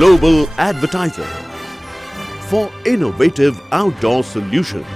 global advertiser for innovative outdoor solutions.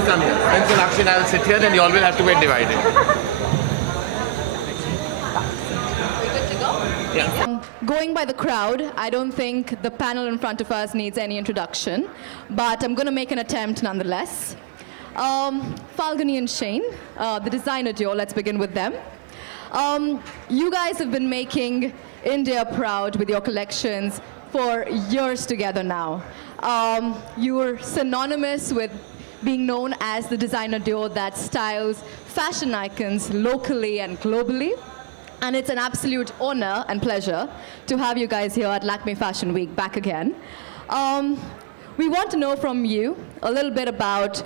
You come here. Then Sonakshi and I will sit here, then you all will have to get divided. Yeah. Going by the crowd, I don't think the panel in front of us needs any introduction, but I'm going to make an attempt nonetheless. Falguni and Shane, the designer duo, let's begin with them. You guys have been making India proud with your collections for years together now. You're synonymous with being known as the designer duo that styles fashion icons locally and globally. And it's an absolute honor and pleasure to have you guys here at Lakmé Fashion Week back again. We want to know from you a little bit about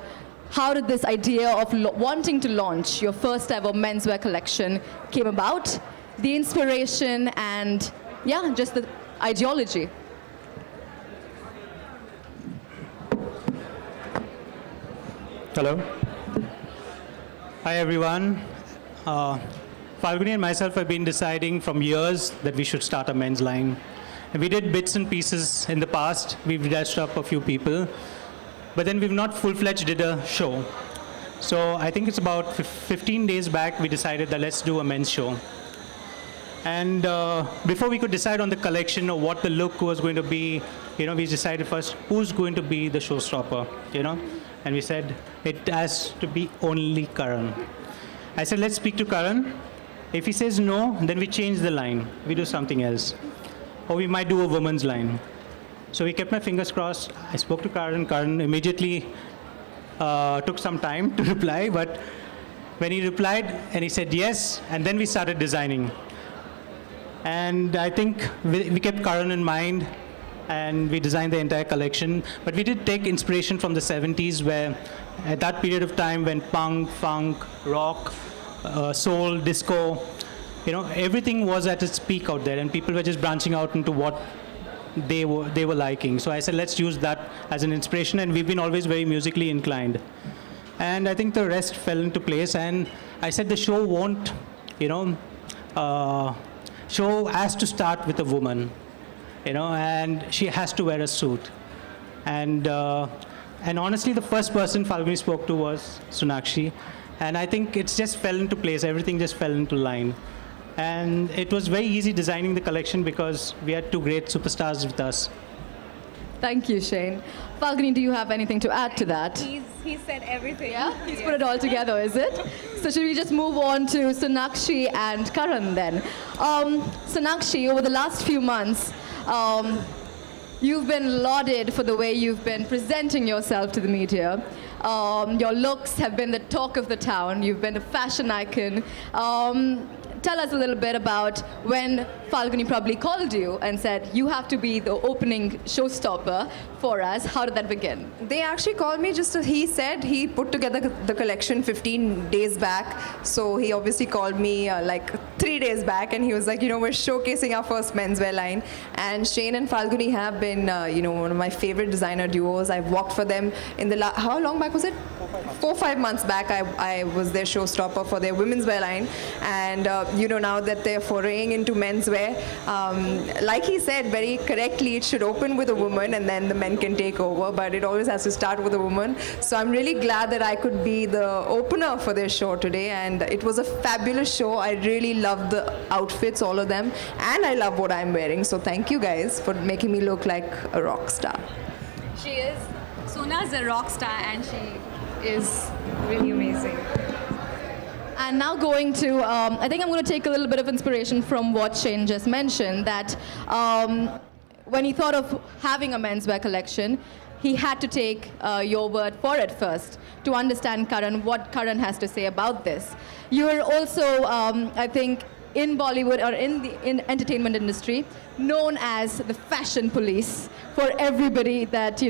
how did this idea of wanting to launch your first ever menswear collection came about, the inspiration, and yeah, just the ideology. Hello. Hi, everyone. Falguni and myself have been deciding from years that we should start a men's line. And we did bits and pieces in the past. We've dressed up a few people. But then we've not full-fledged did a show. So I think it's about 15 days back we decided that let's do a men's show. And before we could decide on the collection or what the look was going to be, we decided first who's going to be the showstopper, And we said it has to be only Karan. I said, let's speak to Karan. If he says no, then we change the line. We do something else. Or we might do a woman's line. So we kept my fingers crossed. I spoke to Karan. Karan immediately took some time to reply. But when he replied and he said yes, and then we started designing. And I think we kept Karan in mind. And we designed the entire collection. But we did take inspiration from the 70s, where at that period of time when punk, funk, rock, soul, disco, everything was at its peak out there, and people were just branching out into what they were liking. So I said, let's use that as an inspiration, and we've been always very musically inclined. And I think the rest fell into place, and I said the show won't, show has to start with a woman, and she has to wear a suit. And honestly, the first person Falguni spoke to was Sonakshi. And I think it just fell into place. Everything just fell into line. And it was very easy designing the collection because we had two great superstars with us. Thank you, Shane. Falguni, do you have anything to add to that? He said everything. Yeah? He's put it all together, is it? So should we just move on to Sonakshi and Karan then? Sonakshi, over the last few months, you've been lauded for the way you've been presenting yourself to the media. Your looks have been the talk of the town. You've been a fashion icon. Tell us a little bit about when Falguni probably called you and said, you have to be the opening showstopper for us. How did that begin? They actually called me just as he said. He put together the collection 15 days back. So he obviously called me like 3 days back, and he was like, we're showcasing our first menswear line. And Shane and Falguni have been, one of my favorite designer duos. I've worked for them in the how long back was it? 4-5 months back. I was their showstopper for their women's wear line. And now that they're foraying into menswear, like he said very correctly, it should open with a woman and then the men can take over, but it always has to start with a woman. So I'm really glad that I could be the opener for their show today, and it was a fabulous show. I really loved the outfits, all of them, and I love what I'm wearing. So thank you guys for making me look like a rock star. She is. Sona's a rock star, and she is really amazing. And now going to, I think I'm going to take a little bit of inspiration from what Shane just mentioned, that when he thought of having a menswear collection, he had to take your word for it first to understand Karan, what Karan has to say about this. You're also, I think, in Bollywood or in the entertainment industry, known as the fashion police for everybody that,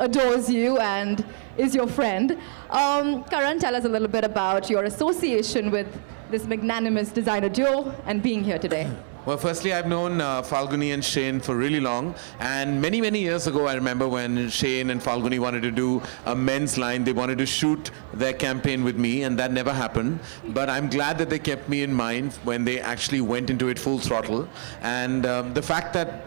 adores you and is your friend. Karan, tell us a little bit about your association with this magnanimous designer duo and being here today. Well, firstly, I've known Falguni and Shane for really long, and many, many years ago, I remember when Shane and Falguni wanted to do a men's line. They wanted to shoot their campaign with me, and that never happened. But I'm glad that they kept me in mind when they actually went into it full throttle. And the fact that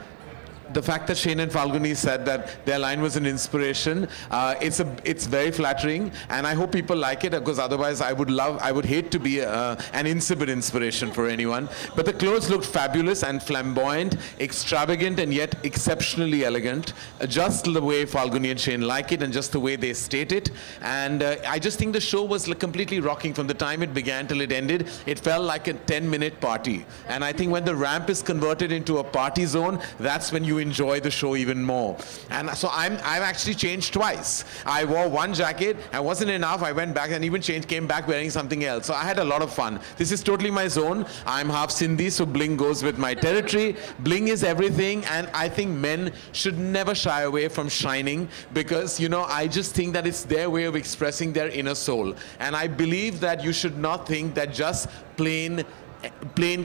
the fact that Shane and Falguni said that their line was an inspiration, it's very flattering, and I hope people like it, because otherwise I would hate to be an insipid inspiration for anyone. But the clothes looked fabulous and flamboyant, extravagant, and yet exceptionally elegant, just the way Falguni and Shane like it, and just the way they state it. And I just think the show was completely rocking from the time it began till it ended. It felt like a 10-minute party, and I think when the ramp is converted into a party zone, that's when you enjoy the show even more. And so I've actually changed twice. I wore one jacket, and wasn't enough. I went back and even came back wearing something else. So I had a lot of fun. This is totally my zone. I'm half Sindhi, so bling goes with my territory. Bling is everything, and I think men should never shy away from shining, because, you know, I just think that it's their way of expressing their inner soul. And I believe that you should not think that just plain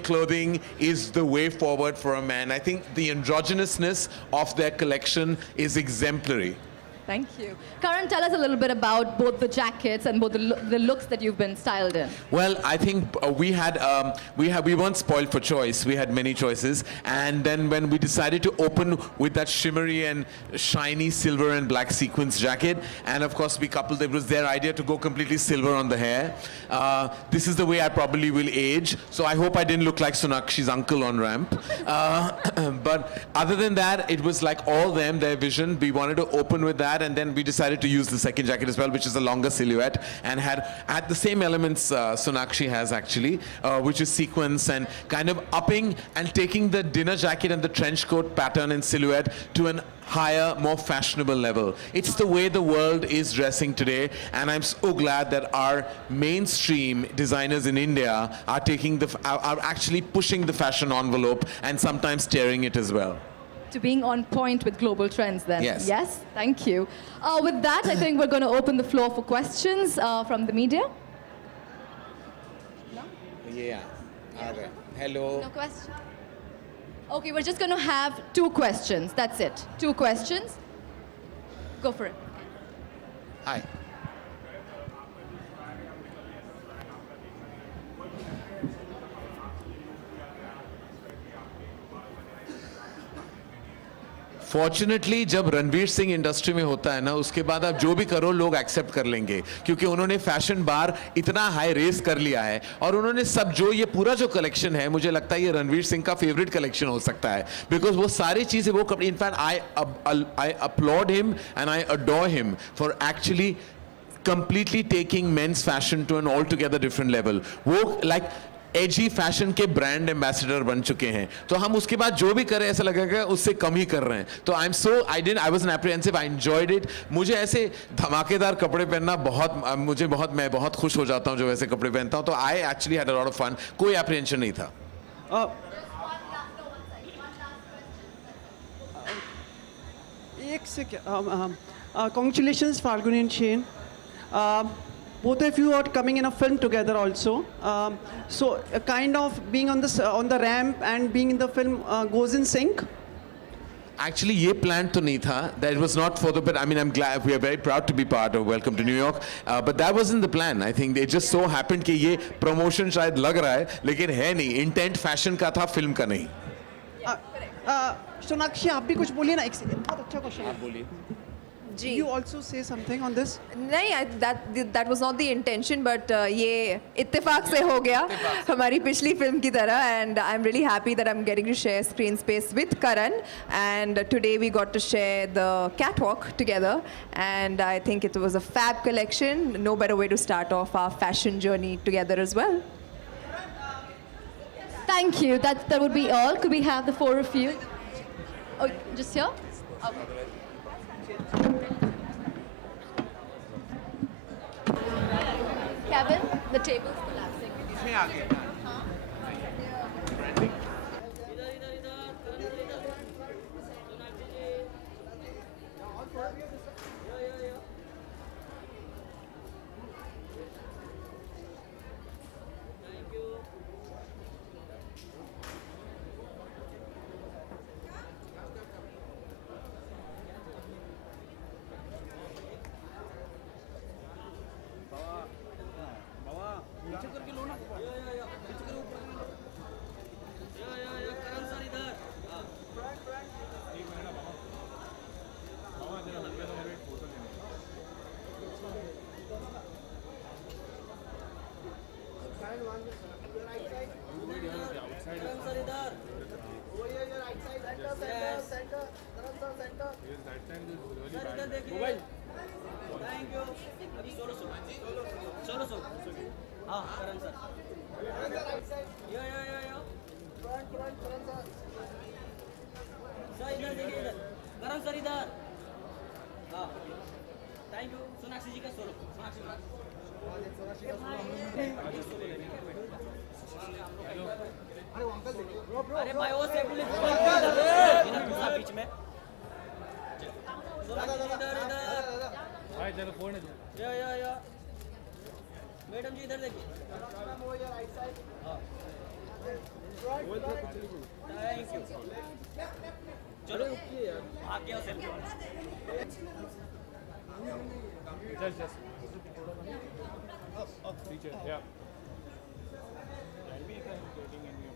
clothing is the way forward for a man. I think the androgynousness of their collection is exemplary. Thank you. Karan, tell us a little bit about both the jackets and both the looks that you've been styled in. Well, I think we weren't spoiled for choice. We had many choices, and then when we decided to open with that shimmery and shiny silver and black sequins jacket, and of course we coupled, it was their idea to go completely silver on the hair. This is the way I probably will age, so I hope I didn't look like Sonakshi's uncle on ramp. But other than that, it was like all them, their vision. We wanted to open with that, and then we decided to use the second jacket as well, which is a longer silhouette, and had the same elements Sonakshi has actually, which is sequins and kind of upping and taking the dinner jacket and the trench coat pattern and silhouette to an higher, more fashionable level. It's the way the world is dressing today, and I'm so glad that our mainstream designers in India are actually pushing the fashion envelope and sometimes tearing it as well. To being on point with global trends then. Yes. Yes, thank you. With that, I think we're going to open the floor for questions from the media. No? Yeah. Hello. No question? Okay, we're just going to have 2 questions. That's it. 2 questions. Go for it. Hi. Fortunately जब Ranveer Singh industry में होता है ना, उसके बाद आप जो भी करो लोग एक्सेप्ट कर लेंगे, क्योंकि उन्होंने फैशन बार इतना हाई रेस कर लिया है, और उन्होंने सब जो ये पूरा जो कलेक्शन है, मुझे लगता है ये रणवीर सिंह का फेवरेट कलेक्शन हो सकता है, बिकॉज वो सारी चीजें वो कपड़े, in fact I applaud him and I adore him for actually completely taking men's fashion to an altogether different level. वो like एजी फैशन के ब्रांड एम्बेसडर बन चुके हैं, तो हम उसके बाद जो भी करें ऐसा लगेगा उससे कम ही कर रहे हैं. तो I was apprehensive, I enjoyed it. मुझे ऐसे धमाकेदार कपड़े पहनना मैं बहुत खुश हो जाता हूं जो वैसे कपड़े पहनता हूं. तो I actually had a lot of fun. कोई एप्रीहेंशन नहीं था. एक second. Congratulations, Falguni and Shane. Both of you are coming in a film together also. So kind of being on the ramp and being in the film goes in sync. Actually, ये plan तो नहीं था. That was not for the. But I mean, I'm glad. We are very proud to be part of Welcome to New York. But that wasn't the plan. I think it just so happened कि ये promotion शायद लग रहा है, लेकिन है नहीं. Intent fashion का था, film का नहीं. सोनाक्षी आप भी कुछ बोलिए ना. एक सेकंड. बहुत अच्छा क्वेश्चन. आप बोलिए. You also say something on this? नहीं, that was not the intention, but ये इत्तेफाक से हो गया हमारी पिछली फिल्म की तरह, and I'm really happy that I'm getting to share screen space with Karan, and today we got to share the catwalk together, and I think it was a fab collection. No better way to start off our fashion journey together as well. Thank you. That would be all. Could we have the 4 of you? Oh, just here? Okay. Kevin, the table's collapsing. Karan sir. Yeah. Sir, इधर देखिए इधर. Karan sir इधर. हाँ. Thank you. Sonakshi जी का solo. अरे भाई वो से पुलिस इधर बीच में. इधर. भाई चलो फोन है. या. मैडम जी इधर देखिए. Thank you. चलो आ गया selfie. Just. Feature. Yeah. I'll be getting in your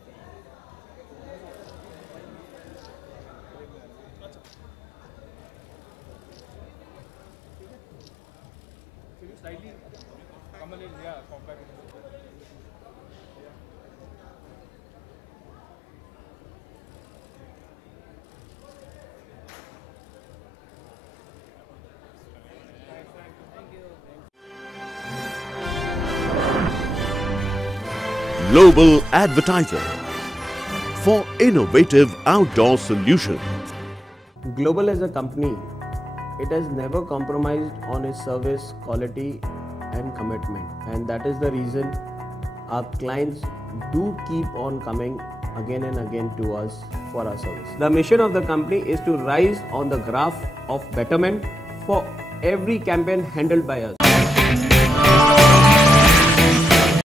slightly come a little, yeah, compact. Global Advertiser for innovative outdoor solutions. Global as a company, it has never compromised on its service, quality and commitment, and that is the reason our clients do keep on coming again and again to us for our service. The mission of the company is to rise on the graph of betterment for every campaign handled by us.